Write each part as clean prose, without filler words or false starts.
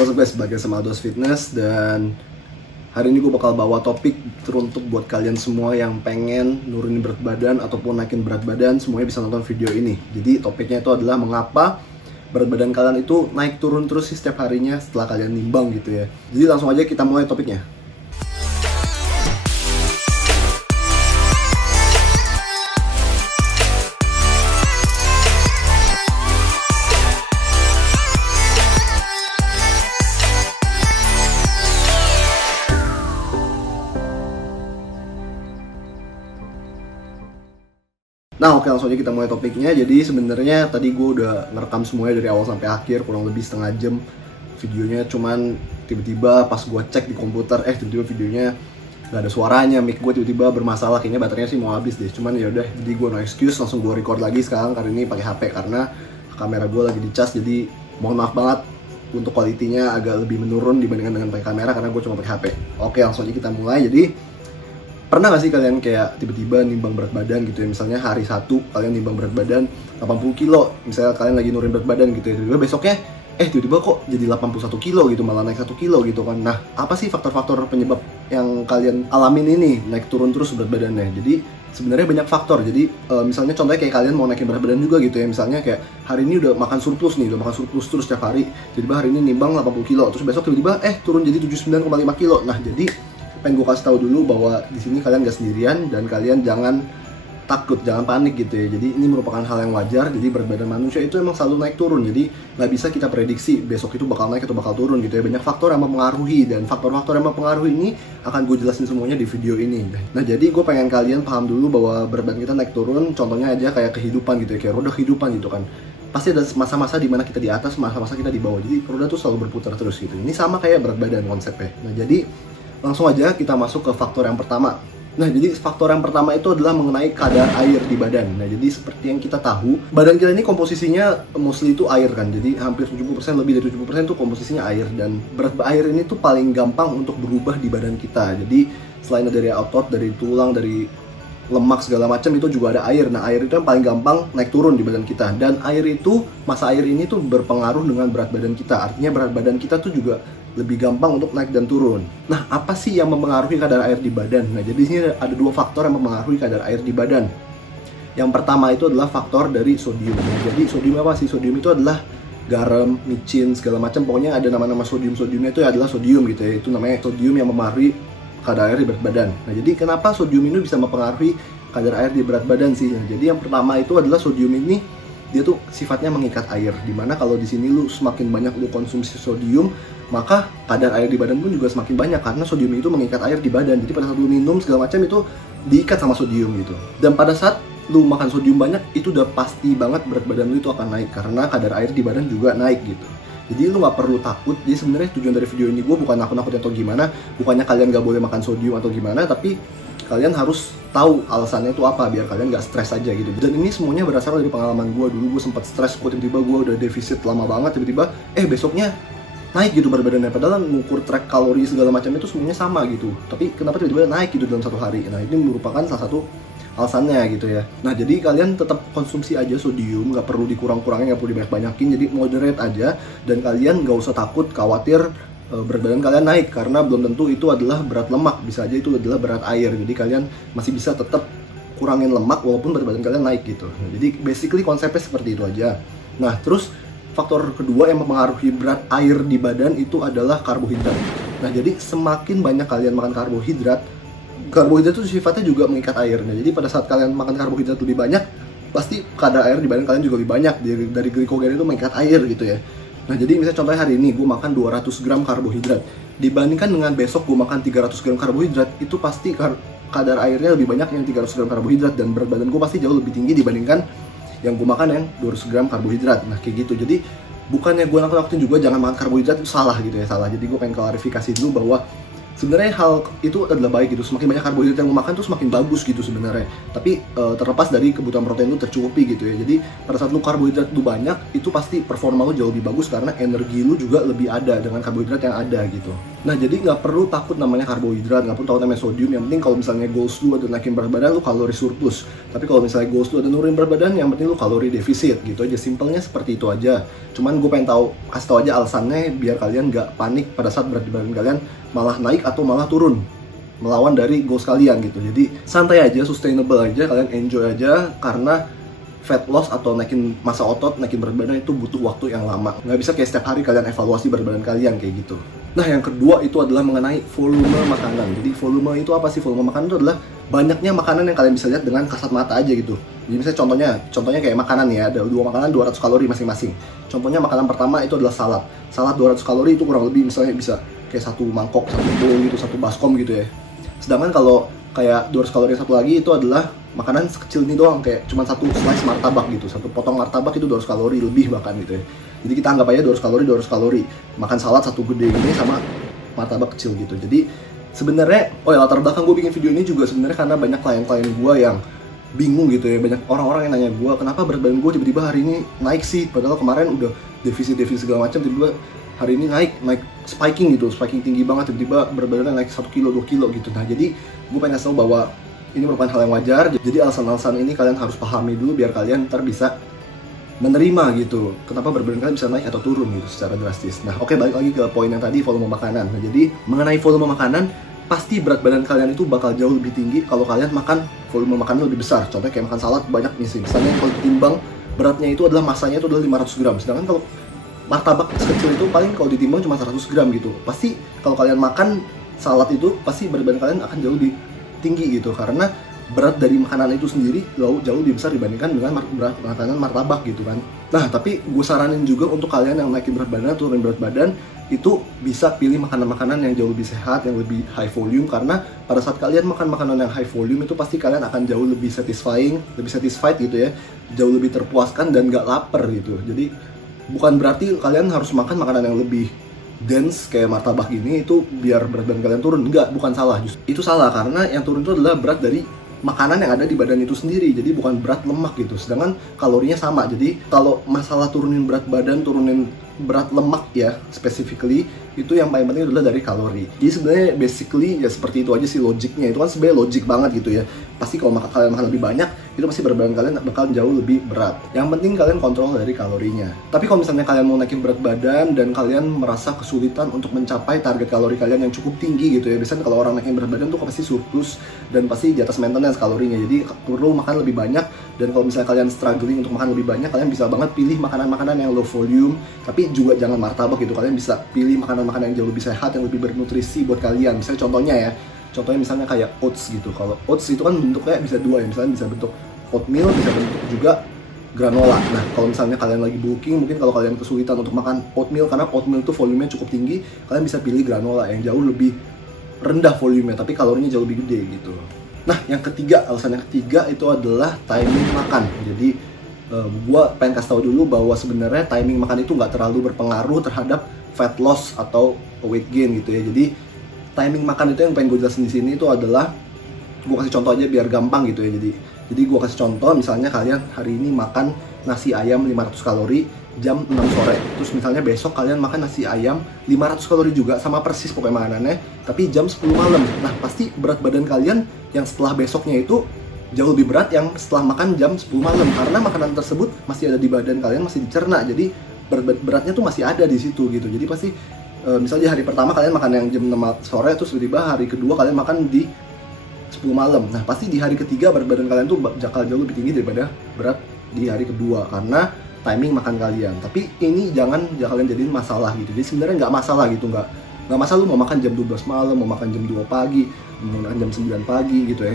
What's up guys, balik sama Ados Fitness. Dan hari ini gue bakal bawa topik teruntuk buat kalian semua yang pengen nurunin berat badan ataupun naikin berat badan. Semuanya bisa nonton video ini. Jadi topiknya itu adalah mengapa berat badan kalian itu naik turun terus setiap harinya setelah kalian nimbang gitu ya. Jadi langsung aja kita mulai topiknya. Nah oke, langsung aja kita mulai topiknya. Jadi sebenarnya tadi gue udah ngerekam semuanya dari awal sampai akhir, kurang lebih setengah jam videonya. Cuman tiba-tiba pas gue cek di komputer, tiba-tiba videonya gak ada suaranya, mic gue tiba-tiba bermasalah, kayaknya baterainya sih mau habis deh. Cuman ya udah, jadi gue no excuse, langsung gue record lagi sekarang kali ini pakai HP karena kamera gue lagi dicas. Jadi mohon maaf banget untuk kualitinya agak lebih menurun dibandingkan dengan pakai kamera karena gue cuma pakai HP. Oke, langsung aja kita mulai. Jadi pernah gak sih kalian kayak tiba-tiba nimbang berat badan gitu ya? Misalnya hari 1 kalian nimbang berat badan 80 kilo, misalnya kalian lagi nurunin berat badan gitu ya, tiba-tiba besoknya tiba-tiba kok jadi 81 kilo gitu, malah naik 1 kilo gitu kan. Nah, apa sih faktor-faktor penyebab yang kalian alamin ini naik turun terus berat badannya? Jadi sebenarnya banyak faktor. Jadi misalnya contohnya kayak kalian mau naikin berat badan juga gitu ya, misalnya kayak hari ini udah makan surplus nih, udah makan surplus terus setiap hari, tiba-tiba hari ini nimbang 80 kilo, terus besok tiba-tiba turun jadi 79,5 kilo. Nah, jadi pengen gue kasih tahu dulu bahwa di sini kalian gak sendirian dan kalian jangan takut, jangan panik gitu ya. Jadi ini merupakan hal yang wajar. Jadi berat badan manusia itu emang selalu naik turun. Jadi nggak bisa kita prediksi besok itu bakal naik atau bakal turun gitu ya. Banyak faktor yang mempengaruhi, dan faktor-faktor yang mempengaruhi ini akan gue jelasin semuanya di video ini. Nah, jadi gue pengen kalian paham dulu bahwa berat badan kita naik turun. Contohnya aja kayak kehidupan gitu ya, kayak roda kehidupan gitu kan. Pasti ada masa-masa dimana kita di atas, masa-masa kita di bawah. Jadi roda tuh selalu berputar terus gitu. Ini sama kayak berat badan konsepnya. Nah, jadi langsung aja kita masuk ke faktor yang pertama. Nah, jadi faktor yang pertama itu adalah mengenai kadar air di badan. Nah, jadi seperti yang kita tahu, badan kita ini komposisinya mostly itu air kan. Jadi hampir 70%, lebih dari 70% itu komposisinya air. Dan berat air ini tuh paling gampang untuk berubah di badan kita. Jadi selain dari otot, dari tulang, dari lemak segala macam, itu juga ada air. Nah, air itu yang paling gampang naik turun di badan kita. Dan air itu, masa air ini tuh berpengaruh dengan berat badan kita. Artinya berat badan kita tuh juga lebih gampang untuk naik dan turun. Nah, apa sih yang mempengaruhi kadar air di badan? Nah, jadi sini ada 2 faktor yang mempengaruhi kadar air di badan. Yang pertama itu adalah faktor dari sodium. Nah, jadi sodium apa sih? Sodium itu adalah garam, micin, segala macam. Pokoknya ada nama-nama sodiumnya itu adalah sodium gitu ya. Itu namanya sodium yang mempengaruhi kadar air di berat badan. Nah, jadi kenapa sodium ini bisa mempengaruhi kadar air di berat badan sih? Nah, jadi yang pertama itu adalah sodium ini dia tuh sifatnya mengikat air. Dimana kalau di sini lu semakin banyak lu konsumsi sodium, maka kadar air di badan pun juga semakin banyak karena sodium itu mengikat air di badan. Jadi pada saat lu minum segala macam itu diikat sama sodium gitu. Dan pada saat lu makan sodium banyak, itu udah pasti banget berat badan lu itu akan naik karena kadar air di badan juga naik gitu. Jadi lu nggak perlu takut. Jadi sebenarnya tujuan dari video ini gue bukan nakut-nakut atau gimana, bukannya kalian nggak boleh makan sodium atau gimana, tapi kalian harus tahu alasannya itu apa biar kalian nggak stres aja gitu. Dan ini semuanya berdasarkan dari pengalaman gue. Dulu gue sempat stres, tiba-tiba gue udah defisit lama banget, tiba-tiba besoknya naik gitu berat badannya, padahal ngukur track kalori segala macam itu semuanya sama gitu, tapi kenapa tiba-tiba naik gitu dalam 1 hari. Nah, ini merupakan salah satu alasannya gitu ya. Nah, jadi kalian tetap konsumsi aja sodium, nggak perlu dikurang-kurangin, nggak perlu dibanyak-banyakin, jadi moderate aja. Dan kalian nggak usah takut, khawatir berat badan kalian naik, karena belum tentu itu adalah berat lemak, bisa aja itu adalah berat air. Jadi kalian masih bisa tetap kurangin lemak walaupun berat badan kalian naik gitu. Nah, jadi basically konsepnya seperti itu aja. Nah, terus faktor kedua yang mempengaruhi berat air di badan itu adalah karbohidrat. Nah, jadi semakin banyak kalian makan karbohidrat itu sifatnya juga mengikat air. Nah, jadi pada saat kalian makan karbohidrat lebih banyak, pasti kadar air di badan kalian juga lebih banyak. Dari glikogen itu mengikat air gitu ya. Nah, jadi misalnya contohnya hari ini gue makan 200 gram karbohidrat, dibandingkan dengan besok gue makan 300 gram karbohidrat, itu pasti kadar airnya lebih banyak yang 300 gram karbohidrat, dan berat badan gue pasti jauh lebih tinggi dibandingkan yang gue makan yang 200 gram karbohidrat. Nah, kayak gitu. Jadi bukannya gue nakut-nakutin juga jangan makan karbohidrat, itu salah gitu ya, salah. Jadi gue pengen klarifikasi dulu bahwa Sebenarnya hal itu adalah baik gitu, semakin banyak karbohidrat yang lo makan tuh semakin bagus gitu sebenarnya. Tapi terlepas dari kebutuhan protein lu tercukupi gitu ya. Jadi pada saat lu karbohidrat lu banyak, itu pasti performa lu jauh lebih bagus karena energi lu juga lebih ada dengan karbohidrat yang ada gitu. Nah jadi nggak perlu takut namanya karbohidrat, nggak perlu takut namanya sodium. Yang penting kalau misalnya goals lu ada naikin berat badan, lu kalori surplus. Tapi kalau misalnya goals lu ada nurunin berat badan, yang penting lu kalori defisit gitu aja. Simpelnya seperti itu aja. Cuman gue pengen kasih tahu aja alasannya biar kalian nggak panik pada saat berat badan kalian malah naik atau malah turun melawan dari goals kalian gitu. Jadi santai aja, sustainable aja, kalian enjoy aja, karena fat loss atau naikin massa otot, naikin berat badan itu butuh waktu yang lama. Nggak bisa kayak setiap hari kalian evaluasi berat badan kalian kayak gitu. Nah yang kedua itu adalah mengenai volume makanan. Jadi volume itu apa sih? Volume makanan itu adalah banyaknya makanan yang kalian bisa lihat dengan kasat mata aja gitu. Jadi misalnya contohnya kayak makanan ya, ada 2 makanan 200 kalori masing-masing. Contohnya makanan pertama itu adalah salad. Salad 200 kalori itu kurang lebih misalnya bisa kayak 1 mangkok, 1 bowl gitu, 1 baskom gitu ya. Sedangkan kalau kayak 200 kalori yang satu lagi itu adalah makanan sekecil ini doang, kayak cuma 1 slice martabak gitu. 1 potong martabak itu 200 kalori lebih bahkan gitu ya. Jadi kita anggap aja 200 kalori. Makan salad 1 gede ini sama martabak kecil gitu. Jadi sebenarnya, oh ya latar belakang gue bikin video ini juga sebenarnya karena banyak klien-klien gue yang bingung gitu ya. Banyak orang-orang yang nanya gue, kenapa berat badan gue tiba-tiba hari ini naik sih, padahal kemarin udah defisit segala macam, tiba-tiba hari ini naik spiking gitu, spiking tinggi banget, tiba-tiba berat badannya naik 1 kilo, 2 kilo gitu. Nah jadi gue pengen kasih tau bahwa ini merupakan hal yang wajar. Jadi alasan-alasan ini kalian harus pahami dulu biar kalian ntar bisa menerima gitu kenapa berat badan kalian bisa naik atau turun gitu secara drastis. Nah oke, balik lagi ke poin yang tadi, volume makanan. Nah jadi mengenai volume makanan, pasti berat badan kalian itu bakal jauh lebih tinggi kalau kalian makan volume makanan lebih besar. Contohnya kayak makan salad banyak misalnya kalau ditimbang beratnya itu adalah masanya itu adalah 500 gram. Sedangkan kalau martabak sekecil itu paling kalau ditimbang cuma 100 gram gitu. Pasti kalau kalian makan salad itu pasti berat badan kalian akan jauh lebih tinggi gitu, karena berat dari makanan itu sendiri jauh lebih besar dibandingkan dengan berat makanan martabak gitu kan. Nah tapi gue saranin juga untuk kalian yang naikin berat badan, turunin berat badan, itu bisa pilih makanan-makanan yang jauh lebih sehat, yang lebih high volume. Karena pada saat kalian makan makanan yang high volume itu pasti kalian akan jauh lebih satisfied gitu ya, jauh lebih terpuaskan dan gak lapar gitu. Jadi bukan berarti kalian harus makan makanan yang lebih dense kayak martabak ini itu biar berat badan kalian turun. Enggak, bukan salah, justru itu salah, karena yang turun itu adalah berat dari makanan yang ada di badan itu sendiri, jadi bukan berat lemak gitu. Sedangkan kalorinya sama. Jadi kalau masalah turunin berat badan, turunin berat lemak ya specifically, itu yang paling penting adalah dari kalori. Jadi sebenarnya basically ya seperti itu aja sih logiknya. Itu kan sebenarnya logik banget gitu ya. Pasti kalau kalian makan lebih banyak, itu pasti berat badan kalian bakal jauh lebih berat. Yang penting kalian kontrol dari kalorinya. Tapi kalau misalnya kalian mau naikin berat badan dan kalian merasa kesulitan untuk mencapai target kalori kalian yang cukup tinggi gitu ya. Biasanya kalau orang naikin berat badan tuh pasti surplus dan pasti di atas maintenance kalorinya. Jadi perlu makan lebih banyak. Dan kalau misalnya kalian struggling untuk makan lebih banyak, kalian bisa banget pilih makanan-makanan yang low volume, tapi juga jangan martabak gitu. Kalian bisa pilih makanan-makanan yang jauh lebih sehat, yang lebih bernutrisi buat kalian. Misalnya contohnya misalnya kayak oats gitu. Kalau oats itu kan bentuknya bisa dua ya, misalnya bisa bentuk oatmeal, bisa bentuk juga granola. Nah kalau misalnya kalian lagi bulking, mungkin kalau kalian kesulitan untuk makan oatmeal karena oatmeal itu volumenya cukup tinggi, kalian bisa pilih granola yang jauh lebih rendah volumenya tapi kalorinya jauh lebih gede gitu. Nah alasan yang ketiga itu adalah timing makan. Jadi gue pengen kasih tahu dulu bahwa sebenarnya timing makan itu nggak terlalu berpengaruh terhadap fat loss atau weight gain gitu ya. Jadi timing makan itu yang pengen gue jelasin di sini itu adalah, gue kasih contoh aja biar gampang gitu ya. Jadi gue kasih contoh, misalnya kalian hari ini makan nasi ayam 500 kalori jam 6 sore. Terus misalnya besok kalian makan nasi ayam 500 kalori juga, sama persis pokoknya makanannya, tapi jam 10 malam. Nah pasti berat badan kalian yang setelah besoknya itu jauh lebih berat yang setelah makan jam 10 malam, karena makanan tersebut masih ada di badan kalian, masih dicerna. Jadi beratnya tuh masih ada di situ gitu. Jadi pasti misalnya hari pertama kalian makan yang jam 6 sore, terus tiba-tiba hari kedua kalian makan di 10 malam. Nah pasti di hari ketiga berat badan kalian tuh bakal jauh lebih tinggi daripada berat di hari kedua, karena timing makan kalian. Tapi ini jangan kalian jadiin masalah gitu. Jadi sebenarnya nggak masalah gitu, nggak masalah lu mau makan jam 12 malam, mau makan jam 2 pagi, mau makan jam 9 pagi gitu ya.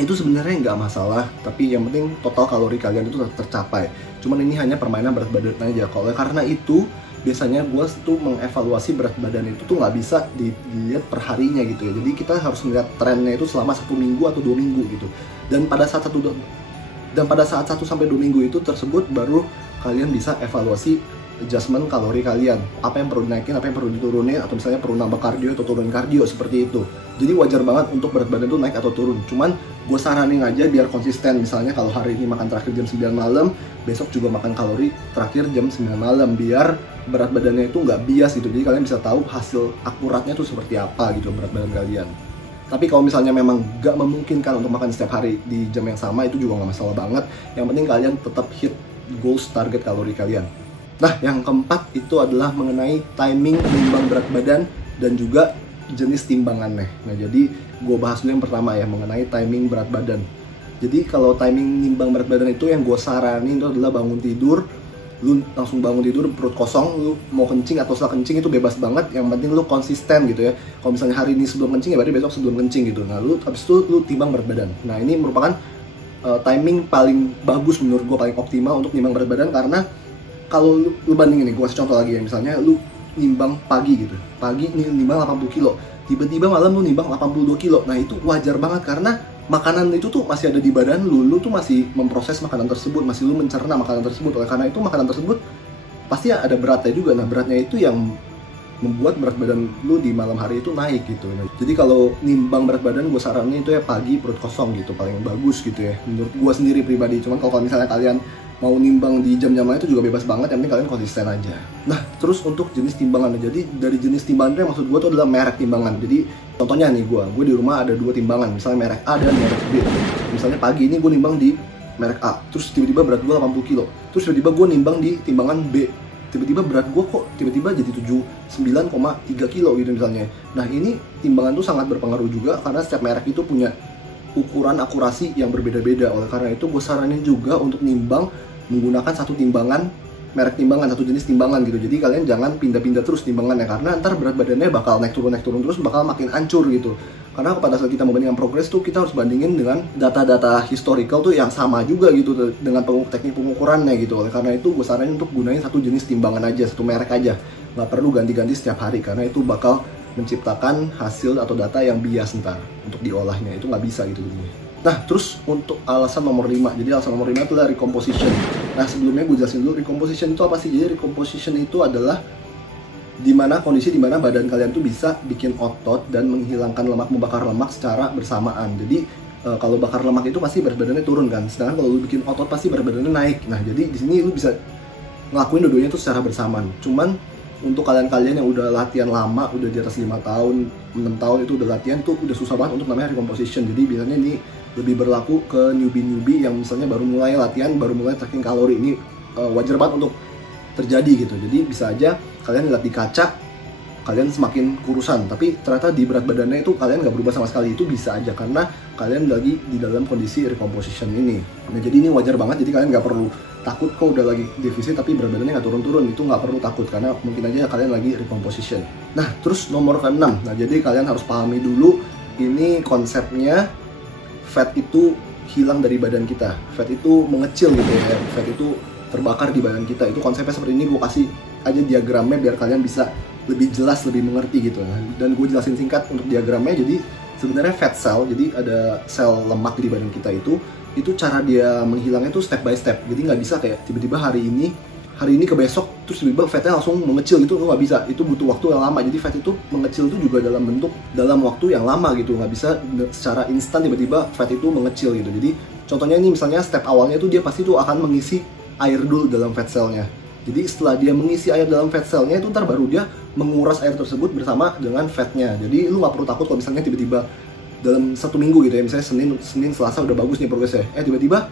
Itu sebenarnya nggak masalah, tapi yang penting total kalori kalian itu tercapai. Cuman ini hanya permainan berat badan aja. Karena itu biasanya gue tuh mengevaluasi berat badan itu tuh nggak bisa dilihat per harinya gitu ya. Jadi kita harus melihat trennya itu selama 1 minggu atau 2 minggu gitu. Dan pada saat 1 sampai 2 minggu itu tersebut baru kalian bisa evaluasi adjustment kalori kalian, apa yang perlu dinaikin, apa yang perlu diturunin, atau misalnya perlu nambah kardio atau turun kardio, seperti itu. Jadi wajar banget untuk berat badan tuh naik atau turun, cuman gue saranin aja biar konsisten. Misalnya kalau hari ini makan terakhir jam 9 malam, besok juga makan kalori terakhir jam 9 malam, biar berat badannya itu nggak bias gitu. Jadi kalian bisa tahu hasil akuratnya tuh seperti apa gitu berat badan kalian. Tapi kalau misalnya memang nggak memungkinkan untuk makan setiap hari di jam yang sama, itu juga nggak masalah banget. Yang penting kalian tetap hit goals target kalori kalian. Nah, yang keempat itu adalah mengenai timing menimbang berat badan dan juga jenis timbangannya. Nah, jadi gue bahas dulu yang pertama ya, mengenai timing berat badan. Jadi kalau timing nimbang berat badan itu yang gue saranin itu adalah bangun tidur, lu langsung bangun tidur perut kosong, lu mau kencing atau setelah kencing itu bebas banget, yang penting lu konsisten gitu ya. Kalau misalnya hari ini sebelum kencing ya berarti besok sebelum kencing gitu. Nah, lu habis itu lu timbang berat badan. Nah, ini merupakan timing paling bagus menurut gue, paling optimal untuk nimbang berat badan. Karena kalau lu bandingin nih, gue kasih contoh lagi ya, misalnya lu nimbang pagi gitu, pagi nih nimbang 80 kilo, tiba-tiba malam lu nimbang 82 kilo. Nah, itu wajar banget karena makanan itu tuh masih ada di badan lu tuh masih memproses makanan tersebut, masih lu mencerna makanan tersebut. Oleh karena itu makanan tersebut pasti ada beratnya juga. Nah, beratnya itu yang membuat berat badan lu di malam hari itu naik gitu. Nah, jadi kalau nimbang berat badan gue saranin itu ya pagi perut kosong gitu, paling bagus gitu ya menurut gue sendiri pribadi. Cuman kalau misalnya kalian mau nimbang di jam-jam lain itu juga bebas banget, yang penting kalian konsisten aja. Nah, terus untuk jenis timbangan, jadi dari jenis timbangannya maksud gue itu adalah merek timbangan. Jadi contohnya nih, gue di rumah ada 2 timbangan, misalnya merek A dan merek B. Misalnya pagi ini gue nimbang di merek A, terus tiba-tiba berat gue 80 kilo, terus tiba-tiba gue nimbang di timbangan B, tiba-tiba berat gue kok tiba-tiba jadi 79,3 kilo gitu misalnya. Nah, ini timbangan tuh sangat berpengaruh juga karena setiap merek itu punya ukuran akurasi yang berbeda-beda. Oleh karena itu gue saranin juga untuk nimbang menggunakan satu timbangan, merek timbangan, satu jenis timbangan gitu. Jadi kalian jangan pindah-pindah terus timbangannya, karena ntar berat badannya bakal naik turun terus, bakal makin hancur gitu. Karena pada saat kita membandingkan progres tuh kita harus bandingin dengan data-data historical tuh yang sama juga gitu dengan teknik pengukurannya gitu. Oleh karena itu gue saranin untuk gunain satu jenis timbangan aja, satu merek aja, nggak perlu ganti-ganti setiap hari karena itu bakal menciptakan hasil atau data yang bias ntar untuk diolahnya, itu nggak bisa gitu. Nah, terus untuk alasan nomor 5, jadi alasan nomor 5 itu adalah recomposition. Nah, sebelumnya gue jelasin dulu recomposition itu apa sih. Jadi recomposition itu adalah kondisi dimana badan kalian tuh bisa bikin otot dan menghilangkan lemak, membakar lemak secara bersamaan. Jadi kalau bakar lemak itu pasti berat badannya turun kan, sedangkan kalau lu bikin otot pasti berat badannya naik. Nah, jadi di sini lu bisa ngelakuin dua-duanya itu secara bersamaan. Cuman untuk kalian-kalian yang udah latihan lama, udah di atas 5 tahun, 6 tahun itu udah latihan tuh udah susah banget untuk namanya recomposition. Jadi biasanya ini lebih berlaku ke newbie yang misalnya baru mulai latihan, baru mulai tracking kalori. Ini wajar banget untuk terjadi gitu. Jadi bisa aja kalian lihat di kaca, kalian semakin kurusan, tapi ternyata di berat badannya itu kalian nggak berubah sama sekali. Itu bisa aja karena kalian lagi di dalam kondisi recomposition ini. Nah, jadi ini wajar banget, jadi kalian nggak perlu takut kok udah lagi defisit tapi berat badannya nggak turun-turun. Itu nggak perlu takut karena mungkin aja kalian lagi recomposition. Nah, terus nomor ke-6, nah jadi kalian harus pahami dulu ini konsepnya. Fat itu hilang dari badan kita, fat itu mengecil gitu ya, fat itu terbakar di badan kita. Itu konsepnya seperti ini, gue kasih aja diagramnya biar kalian bisa lebih jelas, lebih mengerti gitu. Dan gue jelasin singkat untuk diagramnya. Jadi sebenarnya fat cell, jadi ada sel lemak di badan kita itu cara dia menghilangnya tuh step by step. Jadi nggak bisa kayak tiba-tiba hari ini ke besok terus tiba-tiba fatnya langsung mengecil gitu, nggak bisa. Itu butuh waktu yang lama. Jadi fat itu mengecil itu juga dalam waktu yang lama gitu, nggak bisa secara instan tiba-tiba fat itu mengecil gitu. Jadi contohnya ini misalnya step awalnya itu dia pasti tuh akan mengisi air dulu dalam fat cellnya. Jadi setelah dia mengisi air dalam fat cellnya itu ntar baru dia menguras air tersebut bersama dengan fatnya. Jadi lu nggak perlu takut kalau misalnya tiba-tiba dalam 1 minggu gitu ya, misalnya Senin Selasa udah bagus nih progresnya, tiba-tiba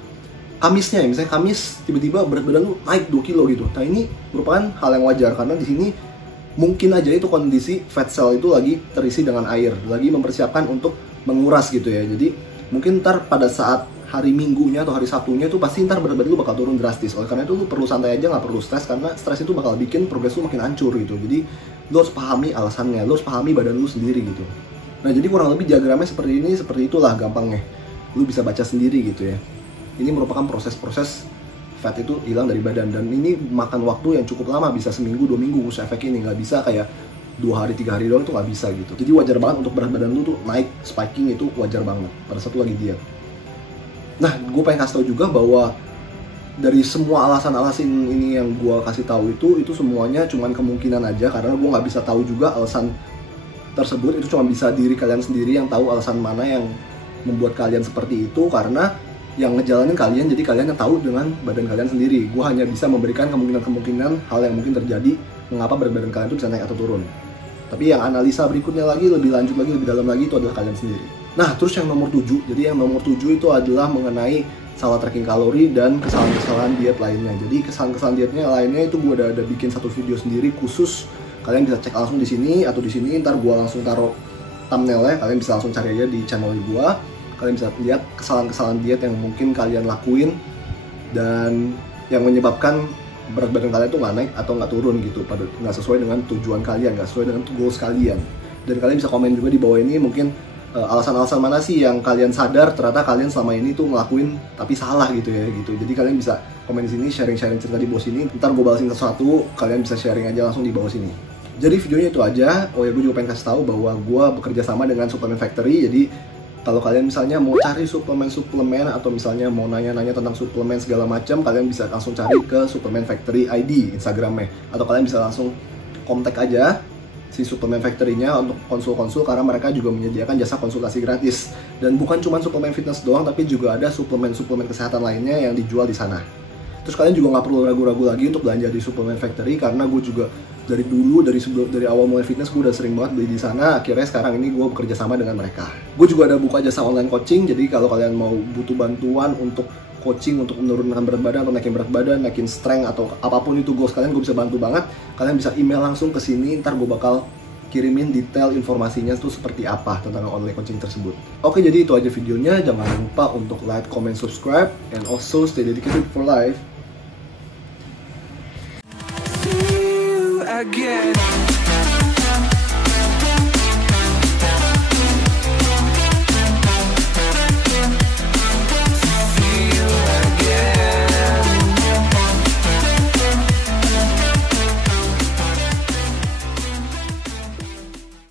Kamisnya ya, misalnya Kamis tiba-tiba berat badan lu naik 2 kilo gitu. Nah, ini merupakan hal yang wajar karena di sini mungkin aja itu kondisi fat cell itu lagi terisi dengan air, lagi mempersiapkan untuk menguras gitu ya. Jadi mungkin ntar pada saat hari Minggunya atau hari Sabtunya itu pasti ntar berat badan lu bakal turun drastis. Oleh karena itu lu perlu santai aja, nggak perlu stres, karena stres itu bakal bikin progres lu makin hancur gitu. Jadi lu harus pahami alasannya, lu harus pahami badan lu sendiri gitu. Nah, jadi kurang lebih diagramnya seperti ini, seperti itulah gampangnya. Lu bisa baca sendiri gitu ya. Ini merupakan proses-proses fat itu hilang dari badan, dan ini makan waktu yang cukup lama, bisa seminggu 2 minggu usaha efek ini, nggak bisa kayak 2 hari 3 hari doang, itu nggak bisa gitu. Jadi wajar banget untuk berat badan lu tuh naik, spiking itu wajar banget pada saat lu lagi diet. Nah, gue pengen kasih tau juga bahwa dari semua alasan-alasan ini yang gue kasih tahu itu semuanya cuman kemungkinan aja, karena gue nggak bisa tahu juga alasan tersebut. Itu cuma bisa diri kalian sendiri yang tahu alasan mana yang membuat kalian seperti itu, karena yang ngejalanin kalian, jadi kalian yang tahu dengan badan kalian sendiri. Gue hanya bisa memberikan kemungkinan-kemungkinan hal yang mungkin terjadi, mengapa berat badan kalian itu bisa naik atau turun. Tapi yang analisa berikutnya lagi, lebih lanjut lagi, lebih dalam lagi, itu adalah kalian sendiri. Nah, terus yang nomor 7. Jadi yang nomor 7 itu adalah mengenai salah tracking kalori dan kesalahan-kesalahan diet lainnya. Jadi kesalahan-kesalahan dietnya lainnya itu gue udah bikin satu video sendiri khusus. Kalian bisa cek langsung di sini atau di sini. Ntar gue langsung taruh thumbnailnya. Kalian bisa langsung cari aja di channel gue. Kalian bisa lihat kesalahan-kesalahan diet yang mungkin kalian lakuin dan yang menyebabkan berat badan kalian tuh nggak naik atau nggak turun gitu, pada nggak sesuai dengan tujuan kalian, nggak sesuai dengan goals kalian. Dan kalian bisa komen juga di bawah ini mungkin alasan-alasan mana sih yang kalian sadar ternyata kalian selama ini tuh ngelakuin tapi salah gitu ya gitu. Jadi kalian bisa komen di sini, sharing-sharing cerita di bawah sini. Ntar gue balasin satu-satu, kalian bisa sharing aja langsung di bawah sini. Jadi videonya itu aja. Oh ya, gue juga pengen kasih tahu bahwa gue bekerja sama dengan Supplement Factory. Jadi kalau kalian misalnya mau cari suplemen atau misalnya mau nanya-nanya tentang suplemen segala macam, kalian bisa langsung cari ke Supplement Factory ID Instagramnya, atau kalian bisa langsung kontak aja si Supplement Factory-nya untuk konsul-konsul, karena mereka juga menyediakan jasa konsultasi gratis. Dan bukan cuma suplemen fitness doang, tapi juga ada suplemen-suplemen kesehatan lainnya yang dijual di sana. Terus kalian juga nggak perlu ragu-ragu lagi untuk belanja di Supplement Factory, karena gue juga dari dulu, dari awal mulai fitness gue udah sering banget beli di sana. Akhirnya sekarang ini gue bekerja sama dengan mereka. Gue juga ada buka jasa online coaching, jadi kalau kalian mau butuh bantuan untuk coaching untuk menurunkan berat badan atau naikin berat badan, naikin strength atau apapun itu goals kalian, gue bisa bantu banget. Kalian bisa email langsung ke sini, ntar gue bakal kirimin detail informasinya tuh seperti apa tentang online coaching tersebut. Oke, jadi itu aja videonya. Jangan lupa untuk like, comment, subscribe, and also stay dedicated for life. See you again.